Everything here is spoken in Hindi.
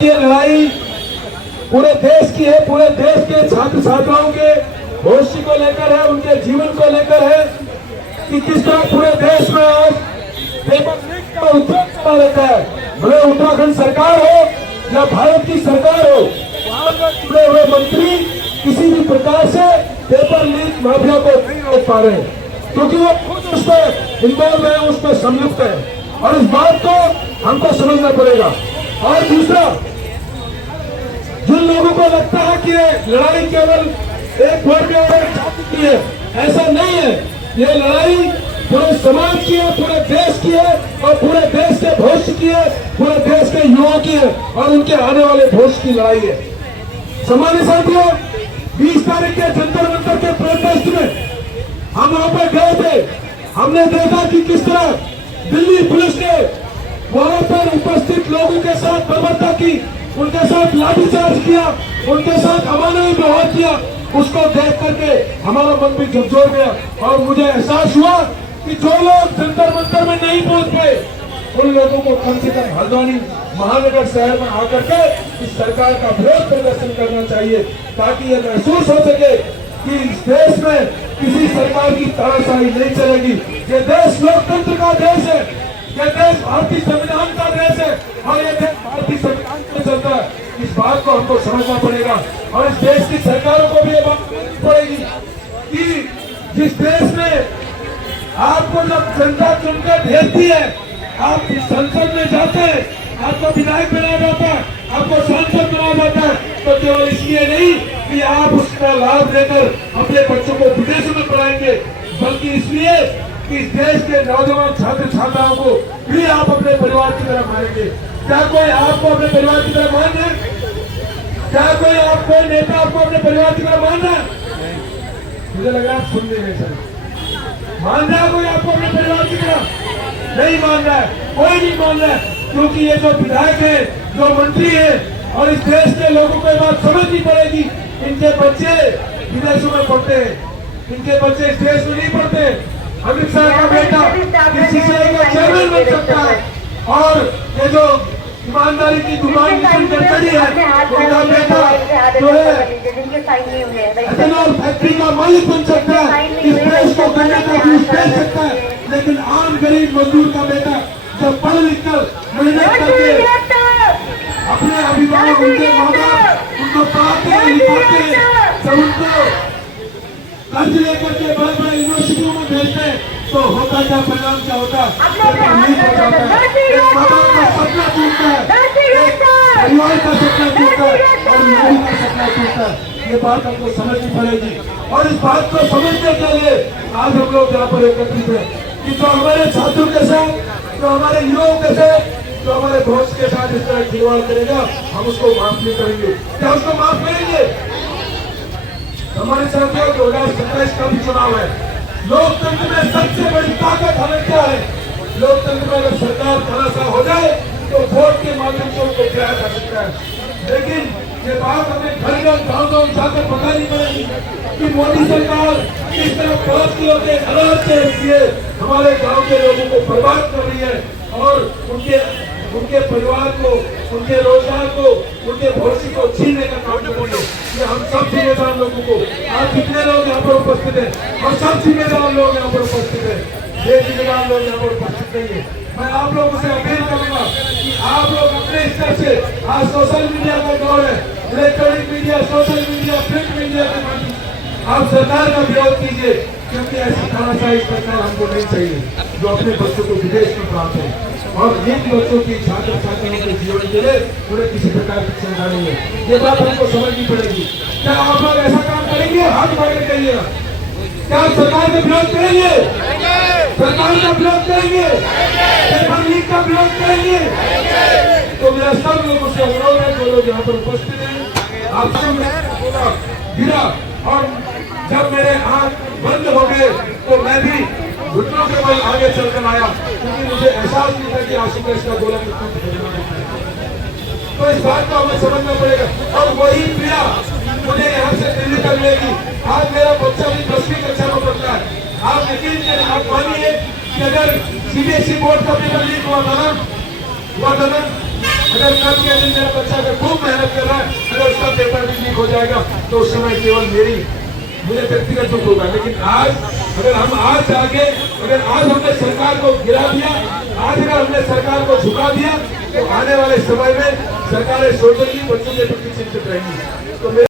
ये लड़ाई पूरे देश की है, पूरे देश के छात्र छात्राओं के भविष्य को लेकर है, उनके जीवन को लेकर है कि किस तरह पूरे देश में आज पेपर लीक का उद्योग चला रहता है। भले उत्तराखंड सरकार हो या भारत की सरकार हो, वहां पर जुड़े हुए मंत्री किसी भी प्रकार से पेपर लीक माफिया को नहीं रोक पा रहे हैं, क्योंकि वो खुद उस पर इन्वॉल्व है, उस पर संलिप्त है और इस बात को हमको समझना पड़ेगा। और दूसरा, जिन लोगों को लगता है कि लड़ाई केवल एक वर्ग और एक जाति की है, ऐसा नहीं है। ये लड़ाई पूरे समाज की है, पूरे देश की है और पूरे देश के भविष्य की है, पूरे देश के युवाओं की है और उनके आने वाले भविष्य की लड़ाई है। सम्मानित साथियों, 20 तारीख के जंतर मंतर के प्रोटेस्ट में हम वहां पर गए थे। हमने देखा कि किस तरह दिल्ली पुलिस ने वहां पर उपस्थित लोगों के साथ बर्बरता की, उनके साथ लाठीचार्ज किया, उनके साथ अमानवीय व्यवहार किया। उसको देख करके हमारा मन भी झकझोर गया और मुझे एहसास हुआ कि जो लोग जंतर मंतर में नहीं पहुंच पाए, उन लोगों को कम से कम हल्द्वानी महानगर शहर में आकर के इस सरकार का विरोध प्रदर्शन करना चाहिए, ताकि ये महसूस हो सके कि इस देश में किसी सरकार की तानाशाही नहीं चलेगी। ये देश लोकतंत्र का देश है, ये देश भारतीय संविधान का देश है और ये देश भारतीय संविधान पर चलता है। इस बात को हमको समझना पड़ेगा और इस देश की सरकारों को भी ये बात समझनी पड़ेगी कि जिस देश में आपको जब जनता चुनकर भेजती है, आप संसद में जाते हैं, आपको विधायक बनाया जाता है, आपको सांसद बनाया जाता है, तो केवल इसलिए नहीं कि आप उसका लाभ लेकर अपने बच्चों को विदेशों में पढ़ाएंगे, बल्कि इसलिए कि इस देश के नौजवान छात्र छात्राओं को भी आप अपने परिवार की तरह मानेंगे। क्या कोई आपको अपने परिवार की तरह मान रहा है? क्या कोई नेता आपको अपने परिवार की तरह मान रहा है? मुझे लग रहा है आप सुन नहीं रहे सर। मान रहा है कोई आपको अपने परिवार की तरह? नहीं मान रहा है, कोई नहीं मान रहा है, क्योंकि ये जो विधायक है, जो मंत्री है और इस देश के लोगों को बात समझनी पड़ेगी। इनके बच्चे विदेशों में पढ़ते हैं, इनके बच्चे इस देश में नहीं पढ़ते। अमित शाह का बेटा बीसीसीआई का चेयरमैन बन सकता है और ये जो ईमानदारी की दुकान नितिन गडकरी है, उनका बेटा जो है एथेनॉल फैक्ट्री का मालिक बन सकता है, इस देश को गन्ने का जूस बेच सकता है। लेकिन आम गरीब मजदूर का बेटा जब पढ़ लिख कर मेहनत करके अपने अभिभावक, उनके माँ बाप उनको पढ़ाते हैं, लिखाते हैं, जब उनको कर्ज लेकर के बड़े बड़े यूनिवर्सिटियों में भेजते हैं, तो होता क्या परिणाम क्या होता है? एक माँ बाप का सपना टूटता है, एक परिवार का सपना टूटता है और नौकरी का सपना टूटता है। ये बात हमको समझनी पड़ेगी और इस बात को समझने के लिए आज हम लोग यहाँ पर एकत्रित हैं कि जो हमारे छात्रों के साथ, जो हमारे युवाओं के साथ, जो हमारे भविष्य के साथ इस तरह खिलवाड़ करेगा, हम उसको माफ नहीं करेंगे। क्या उसको माफ करेंगे? हमारे साथियों, 2027 का भी चुनाव है। लोकतंत्र में सबसे बड़ी ताकत हमें क्या है? लोकतंत्र में अगर सरकार तानाशाह हो जाए तो वोट के माध्यम से उनको गिराया जा सकता है। लेकिन ये बात हमें घर घर गाँव गाँव जाकर बतानी पड़ेगी कि मोदी सरकार किस तरह 5 किलो के अनाज के लिए हमारे गाँव के लोगों को बर्बाद कर रही है और उनके परिवार को, उनके रोजगार को, उनके भविष्य को छीनने का काम कर रही है। ये हम सब जिम्मेदार लोगों को, आज जितने लोग यहाँ पर उपस्थित हैं और सब जिम्मेदार लोग यहाँ पर उपस्थित हैं, ये जिम्मेदार लोग यहाँ पर उपस्थित नहीं है। मैं आप लोगों से अपील करूंगा कि आप लोग अपने स्तर से, आज सोशल मीडिया का दौर है, electronic media, social media, print media के माध्यम से आप सरकार का विरोध कीजिए, क्योंकि ऐसी तानाशाही सरकार हमको नहीं चाहिए जो अपने बच्चों को विदेश में पढ़ाते हैं और इन बच्चों की छात्र छात्राओं के जीवन के लिए उन्हें किसी प्रकार की चिंता नहीं है। ये बात हमको समझनी पड़ेगी। क्या आप लोग ऐसा काम करेंगे? हाथ उठा के कहिएगा। क्या आप सरकार का विरोध करेंगे? सरकार का विरोध करेंगे? पेपर लीक का विरोध करेंगे? तो मेरा सब लोगों से अनुरोध है, जो लोग यहाँ पर उपस्थित हैं, आप सब बोला गिरा और जब मेरे हाथ बंद हो गए तो मैं भी घुटनों के बल आगे चलकर आया, क्योंकि मुझे एहसास नहीं था कि आशुतोष का गोला कितना खतरनाक है। तो इस बात को हमें समझना पड़ेगा और वही पीड़ा मुझे यहाँ से दिल्ली तक मिलेगी। आज मेरा बच्चा भी 10वीं कक्षा में पढ़ता है। आप यकीन करें, आप मानिए कि अगर सीबीएसई बोर्ड का पेपर लीक हुआ था ना, अगर कल के दिन मेरा बच्चा अगर खूब मेहनत कर रहा है, अगर उसका पेपर भी लीक हो जाएगा तो उस समय केवल मुझे व्यक्तिगत दुख होगा। लेकिन आज अगर हम आज जाके अगर आज हमने सरकार को गिरा दिया, आज अगर हमने सरकार को झुका दिया, तो आने वाले समय में सरकारें सोचेंगी, बच्चों के प्रति चिंतित रहेंगी। तो